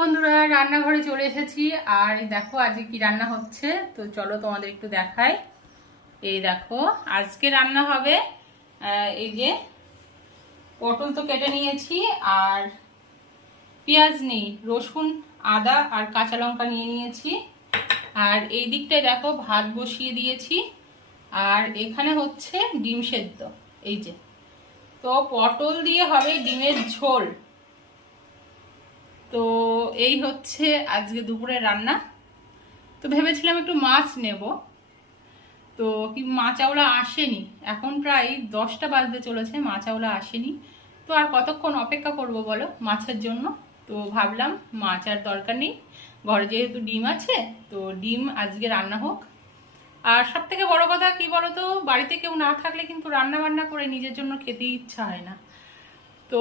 বন্ধুরা, রান্নাঘরে চলে এসেছি। আর এই দেখো আজকে কি রান্না হচ্ছে, তো চলো তোমাদের একটু দেখাই। এই দেখো আজকে রান্না হবে এই যে পটল তো কেটে নিয়েছি, আর পেঁয়াজ নেই, রসুন আদা আর কাঁচা লঙ্কা নিয়ে নিয়েছি। আর এই দিকটায় দেখো ভাত বসিয়ে দিয়েছি, আর এখানে হচ্ছে ডিম সেদ্ধ। এই যে, তো পটল দিয়ে হবে ডিমের ঝোল। তো এই হচ্ছে আজকে দুপুরের রান্না। তো ভেবেছিলাম একটু মাছ নেব, তো কি মাছাওলা আসেনি। এখন প্রায় 10টা বাজতে চলেছে, মাছাওলা আসেনি। তো আর কতক্ষণ অপেক্ষা করব বলো মাছের জন্য। তো ভাবলাম মাছ আর দরকার নেই, ঘরে যেহেতু ডিম আছে, তো ডিম আজকে রান্না হোক। আর সব থেকে বড় কথা কি বলো তো, বাড়িতে কেউ না থাকলে কিন্তু রান্না বান্না করে নিজের জন্য খেতে ইচ্ছা হয় না। তো